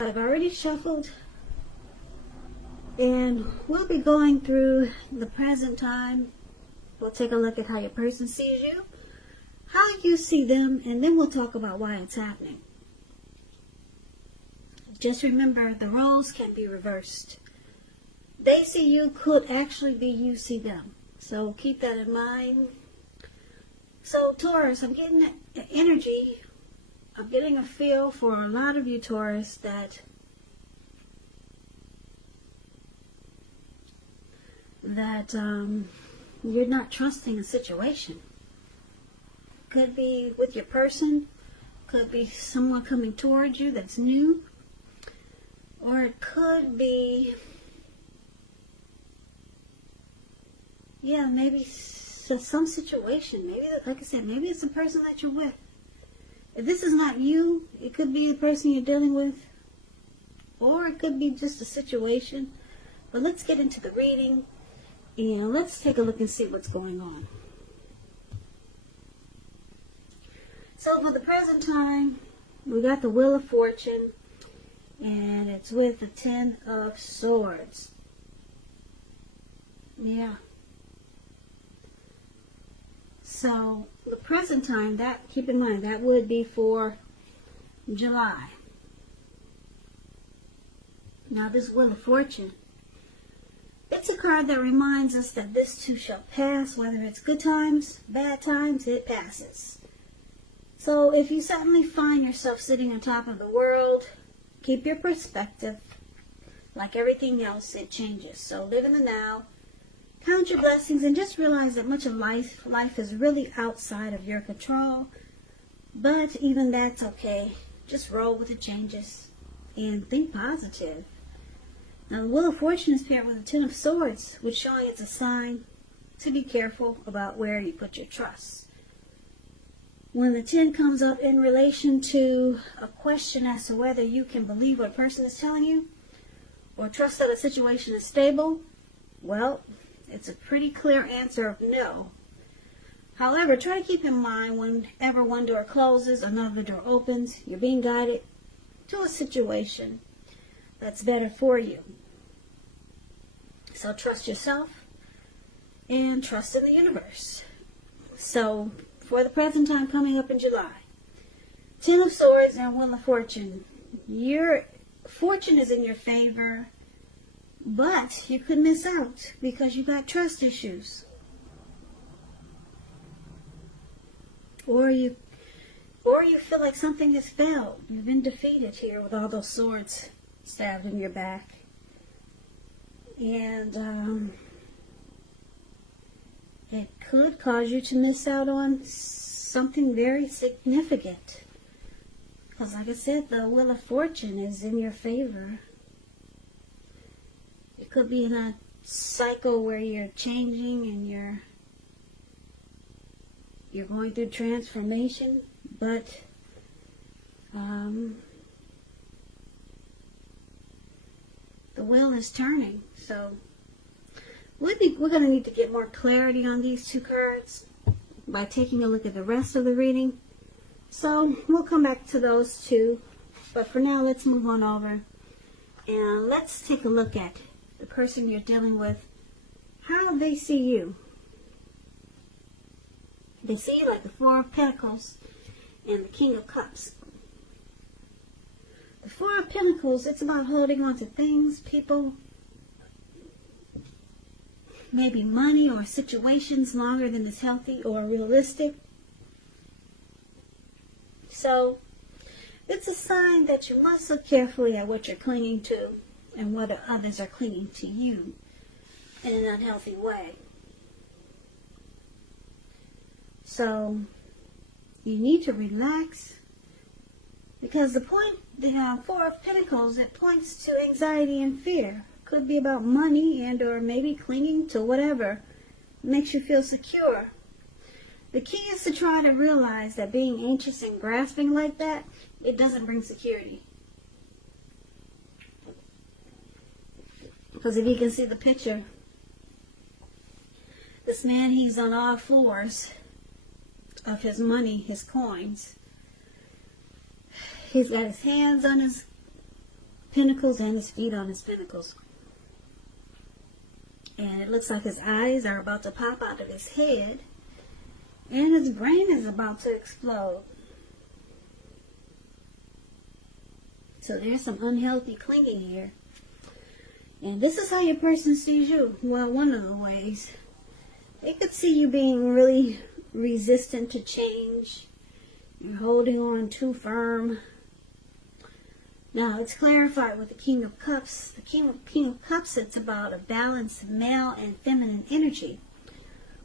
I've already shuffled, and we'll be going through the present time. We'll take a look at how your person sees you, how you see them, and then we'll talk about why it's happening. Just remember, the roles can be reversed. They see you could actually be you see them. So keep that in mind. So Taurus, I'm getting the energy. I'm getting a feel for a lot of you Taurus that you're not trusting a situation. Could be with your person, could be someone coming towards you that's new, or it could be, maybe some situation. Maybe, like I said, maybe it's the person that you're with. If this is not you, it could be the person you're dealing with, or it could be just a situation. But let's get into the reading, and let's take a look and see what's going on. So for the present time, we got the Wheel of Fortune, and it's with the 10 of Swords. Yeah. So the present time, that, keep in mind, that would be for July. Now this Wheel of Fortune, it's a card that reminds us that this too shall pass. Whether it's good times, bad times, it passes. So if you suddenly find yourself sitting on top of the world, keep your perspective. Like everything else, it changes. So live in the now. Count your blessings and just realize that much of life is really outside of your control. But even that's okay. Just roll with the changes and think positive. Now the Wheel of Fortune is paired with the 10 of Swords, which showing it's a sign to be careful about where you put your trust. When the 10 comes up in relation to a question as to whether you can believe what a person is telling you or trust that a situation is stable, well, it's a pretty clear answer of no. However, try to keep in mind whenever one door closes, another door opens, you're being guided to a situation that's better for you. So trust yourself and trust in the universe. So for the present time coming up in July, 10 of Swords and Wheel of Fortune, your fortune is in your favor. But you could miss out because you got trust issues. Or you feel like something has failed. You've been defeated here with all those swords stabbed in your back. And it could cause you to miss out on something very significant. Because like I said, the Wheel of Fortune is in your favor. It could be in a cycle where you're changing and you're going through transformation, but the wheel is turning. So we're going to need to get more clarity on these two cards by taking a look at the rest of the reading. So we'll come back to those two, but for now let's move on over and let's take a look at the person you're dealing with, how they see you. They see you like the Four of Pentacles and the King of Cups. The Four of Pentacles, it's about holding on to things, people, maybe money or situations longer than is healthy or realistic. So it's a sign that you must look carefully at what you're clinging to and whether others are clinging to you in an unhealthy way. So you need to relax, because the Four of Pentacles, it points to anxiety and fear. Could be about money and or maybe clinging to whatever makes you feel secure. The key is to try to realize that being anxious and grasping like that, it doesn't bring security. Because if you can see the picture, this man, he's on all fours of his money, his coins. He's got his hands on pentacles and his feet on his pentacles. And it looks like his eyes are about to pop out of his head. And his brain is about to explode. So there's some unhealthy clinging here. And this is how your person sees you. Well, one of the ways. They could see you being really resistant to change. You're holding on too firm. Now, it's clarified with the King of Cups. The King of Cups, it's about a balance of male and feminine energy,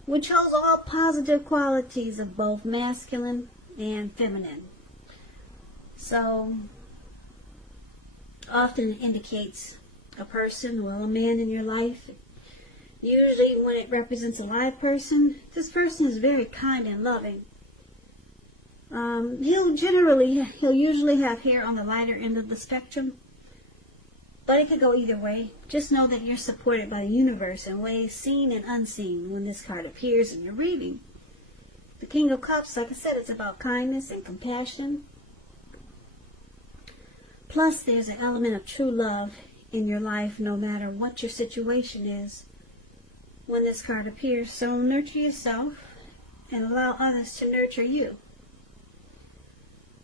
which holds all positive qualities of both masculine and feminine. So, often indicates a person, well, a man in your life. Usually when it represents a live person, this person is very kind and loving. He'll usually have hair on the lighter end of the spectrum, but it could go either way. Just know that you're supported by the universe in ways seen and unseen when this card appears in your reading. The King of Cups, like I said, it's about kindness and compassion. Plus, there's an element of true love in your life, no matter what your situation is when this card appears. So nurture yourself and allow others to nurture you.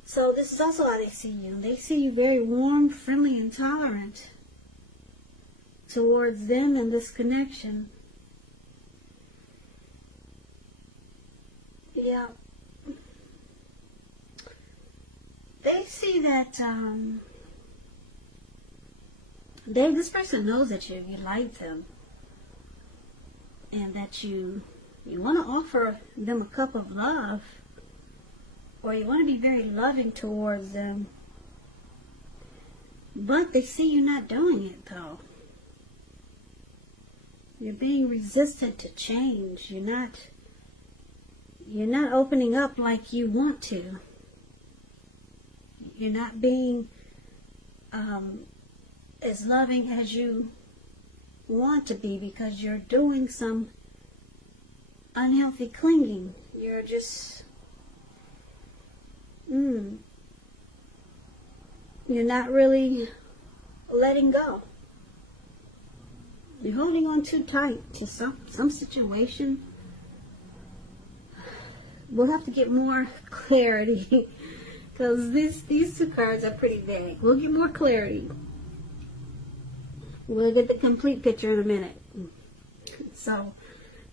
So this is also how they see you. They see you very warm, friendly, and tolerant towards them and this connection. Yeah. They see that this person knows that you like them, and that you want to offer them a cup of love, or you want to be very loving towards them, but they see you not doing it though. You're being resistant to change. You're not opening up like you want to. You're not being as loving as you want to be, because you're doing some unhealthy clinging. You're just you're not really letting go. You're holding on too tight to some situation. We'll have to get more clarity because these two cards are pretty vague. We'll get more clarity. We'll get the complete picture in a minute. So,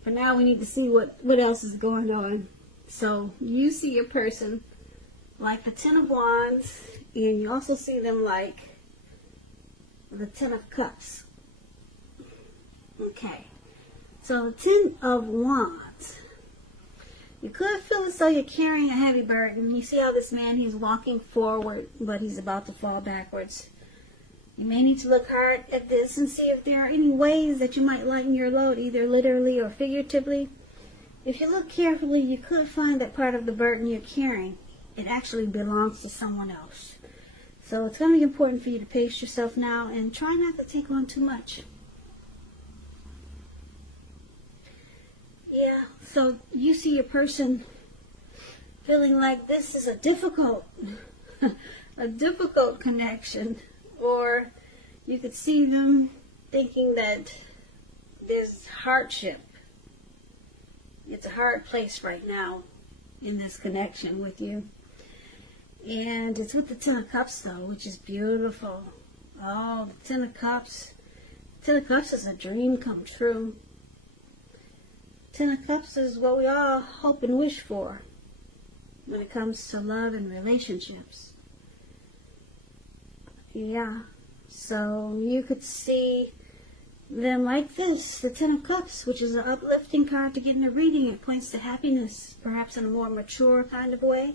for now, we need to see what else is going on. So, you see your person like the Ten of Wands, and you also see them like the Ten of Cups. Okay. So, the Ten of Wands. You could feel as though you're carrying a heavy burden. You see how this man, he's walking forward, but he's about to fall backwards. You may need to look hard at this and see if there are any ways that you might lighten your load, either literally or figuratively. If you look carefully, you could find that part of the burden you're carrying, it actually belongs to someone else. So it's going to be important for you to pace yourself now and try not to take on too much. Yeah, so you see your person feeling like this is a difficult connection. Or you could see them thinking that there's hardship. It's a hard place right now in this connection with you. And it's with the Ten of Cups though, which is beautiful. Oh, the Ten of Cups. Ten of Cups is a dream come true. Ten of Cups is what we all hope and wish for when it comes to love and relationships. Yeah, so you could see them like this, the Ten of Cups, which is an uplifting card to get in a reading. It points to happiness, perhaps in a more mature kind of way.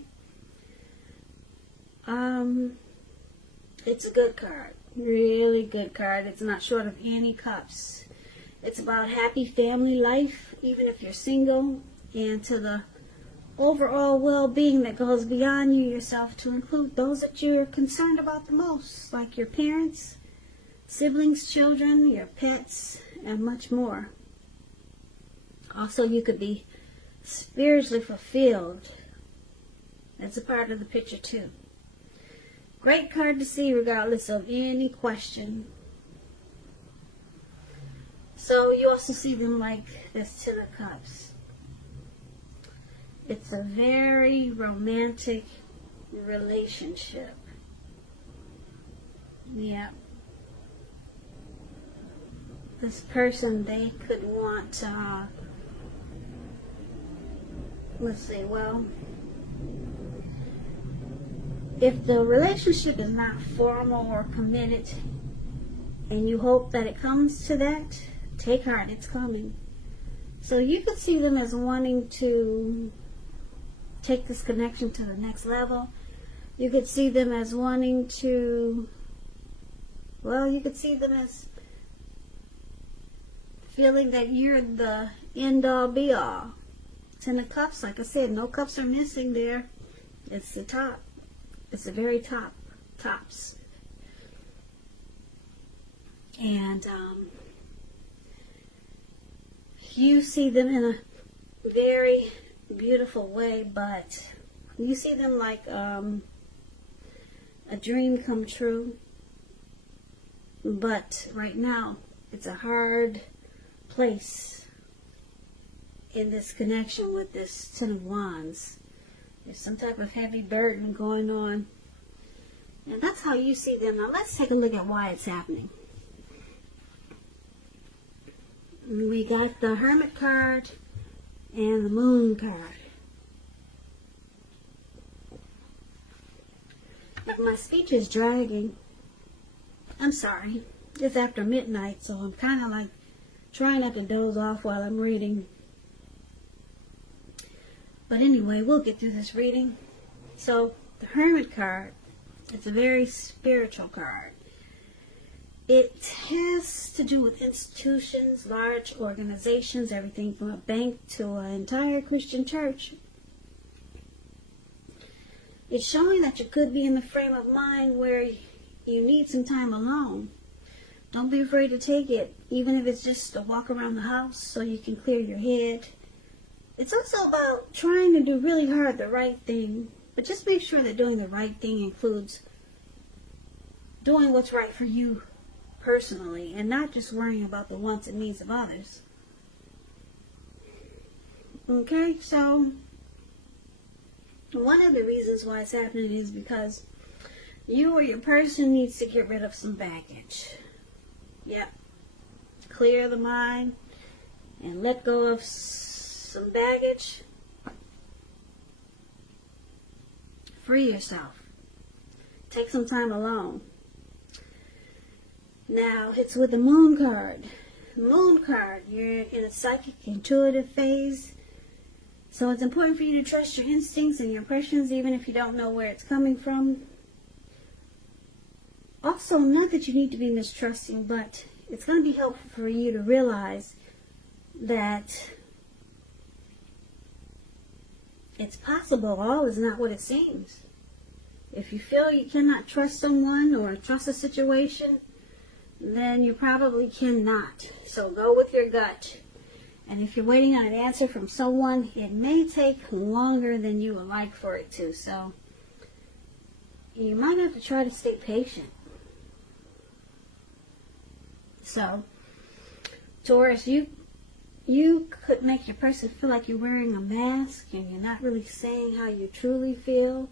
It's a good card, really good card. It's not short of any cups. It's about happy family life, even if you're single, and to the overall well-being that goes beyond you yourself, to include those that you're concerned about the most, like your parents, siblings, children, your pets, and much more. Also, you could be spiritually fulfilled. That's a part of the picture too. Great card to see regardless of any question. So you also see them like this Ten of Cups. It's a very romantic relationship. Yeah. This person, they could want, let's see, well, if the relationship is not formal or committed, and you hope that it comes to that, take heart, it's coming. So you could see them as wanting to take this connection to the next level. You could see them as wanting to, well, you could see them as feeling that you're the end all be all. Ten of Cups, like I said, no cups are missing there. It's the top. It's the very top. Tops. And you see them in a very beautiful way, but you see them like a dream come true. But right now, it's a hard place in this connection with this Ten of Wands. There's some type of heavy burden going on. And that's how you see them. Now let's take a look at why it's happening. We got the Hermit card and the Moon card. If my speech is dragging, I'm sorry. It's after midnight, so I'm kind of like trying not to doze off while I'm reading. But anyway, we'll get through this reading. So, the Hermit card, it's a very spiritual card. It has to do with institutions, large organizations, everything from a bank to an entire Christian church. It's showing that you could be in the frame of mind where you need some time alone. Don't be afraid to take it, even if it's just a walk around the house so you can clear your head. It's also about trying to do really hard the right thing, but just make sure that doing the right thing includes doing what's right for you personally and not just worrying about the wants and needs of others. Okay, so one of the reasons why it's happening is because you or your person needs to get rid of some baggage. Yep. Clear the mind and let go of some baggage. Free yourself. Take some time alone. Now, it's with the Moon card. Moon card, you're in a psychic, intuitive phase. So it's important for you to trust your instincts and your impressions, even if you don't know where it's coming from. Also, not that you need to be mistrusting, but it's going to be helpful for you to realize that it's possible all is not what it seems. If you feel you cannot trust someone or trust a situation, then you probably cannot. So go with your gut. And if you're waiting on an answer from someone, it may take longer than you would like for it to. So you might have to try to stay patient. So, Taurus, you could make your person feel like you're wearing a mask and you're not really saying how you truly feel.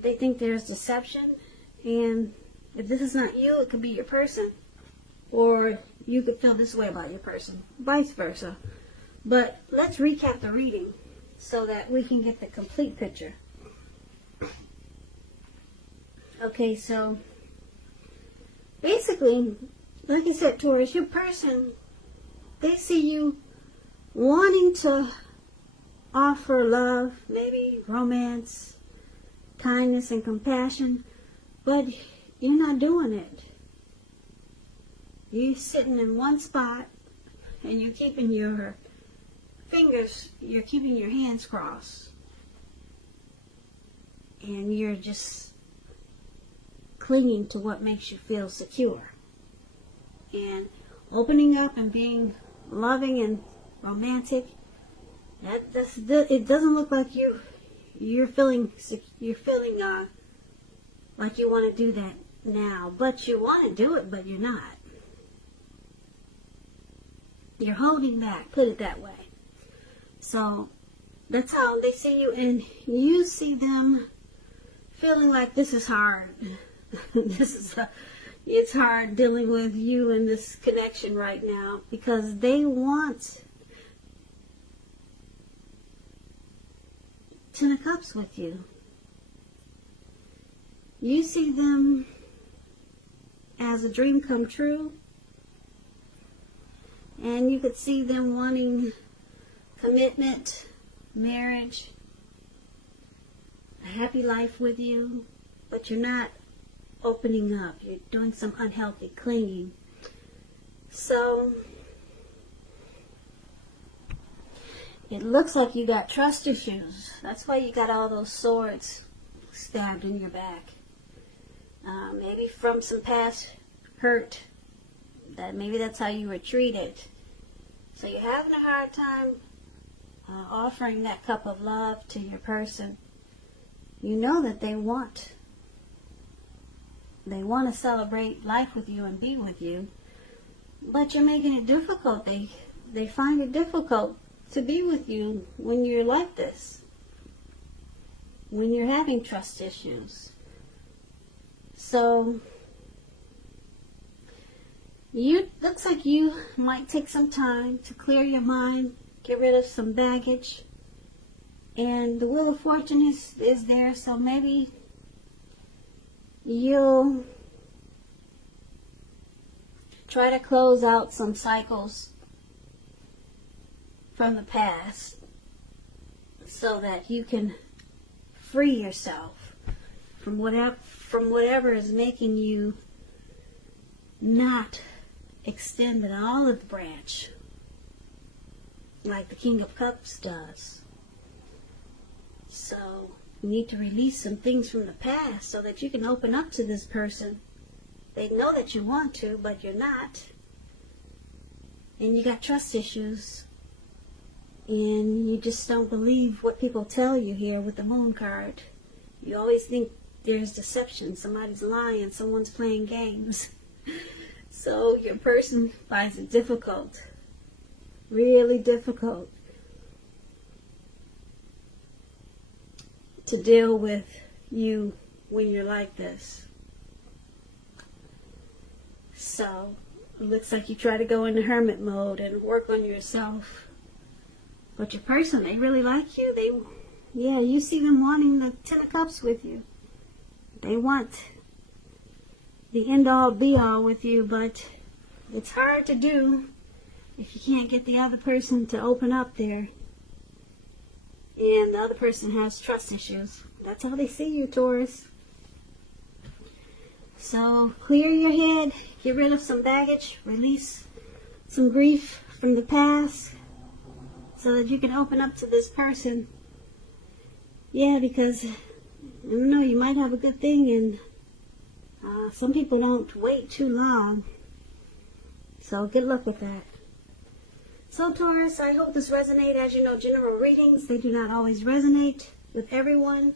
They think there's deception, and if this is not you, it could be your person, or you could feel this way about your person, vice versa. But let's recap the reading so that we can get the complete picture. Okay, so basically, like I said, Taurus, your person, they see you wanting to offer love, maybe romance, kindness, and compassion, but you're not doing it. You're sitting in one spot and you're keeping your fingers, you're keeping your hands crossed, and you're just clinging to what makes you feel secure. And opening up and being loving and romantic, it doesn't look like you're feeling like you want to do that now. But you want to do it, but you're not. You're holding back, put it that way. So that's how they see you, and you see them feeling like this is hard. It's hard dealing with you in this connection right now, because they want Ten of Cups with you. You see them as a dream come true, and you could see them wanting commitment, marriage, a happy life with you, but you're not opening up. You're doing some unhealthy clinging. So it looks like you got trust issues. That's why you got all those swords stabbed in your back. Maybe from some past hurt. Maybe that's how you were treated. So you're having a hard time offering that cup of love to your person. You know that they want to celebrate life with you and be with you, but you're making it difficult. They find it difficult to be with you when you're like this, when you're having trust issues. So looks like you might take some time to clear your mind, get rid of some baggage, and the Wheel of Fortune is there, so maybe you'll try to close out some cycles from the past so that you can free yourself from whatever is making you not extend an olive branch like the King of Cups does. So you need to release some things from the past so that you can open up to this person. They know that you want to, but you're not. And you got trust issues. And you just don't believe what people tell you here with the Moon card. You always think there's deception. Somebody's lying. Someone's playing games. So your person finds it difficult. Really difficult to deal with you when you're like this. So it looks like you try to go into hermit mode and work on yourself. But your person, they really like you. You see them wanting the Ten of Cups with you. They want the end-all, be-all with you, but it's hard to do if you can't get the other person to open up there. And the other person has trust issues. That's how they see you, Taurus. So clear your head, get rid of some baggage, release some grief from the past so that you can open up to this person. Yeah, because, I don't know, you might have a good thing, and some people don't wait too long. So good luck with that. So Taurus, I hope this resonates. As you know, general readings, they do not always resonate with everyone.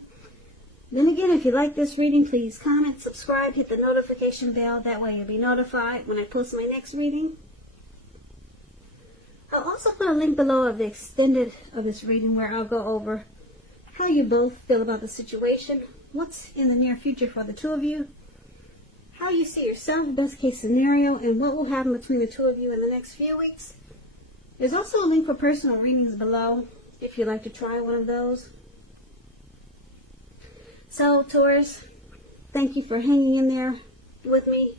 Then again, if you like this reading, please comment, subscribe, hit the notification bell. That way you'll be notified when I post my next reading. I'll also put a link below of the extended of this reading where I'll go over how you both feel about the situation, what's in the near future for the two of you, how you see yourself, best case scenario, and what will happen between the two of you in the next few weeks. There's also a link for personal readings below if you'd like to try one of those. So, Taurus, thank you for hanging in there with me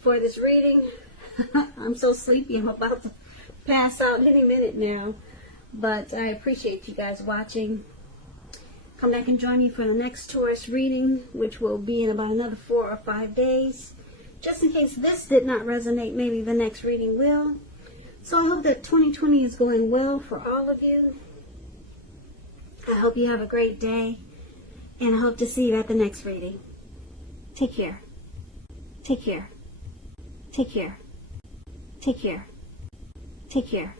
for this reading. I'm so sleepy, I'm about to pass out any minute now. But I appreciate you guys watching. Come back and join me for the next Taurus reading, which will be in about another 4 or 5 days. Just in case this did not resonate, maybe the next reading will. So I hope that 2020 is going well for all of you. I hope you have a great day. And I hope to see you at the next reading. Take care. Take care. Take care. Take care. Take care.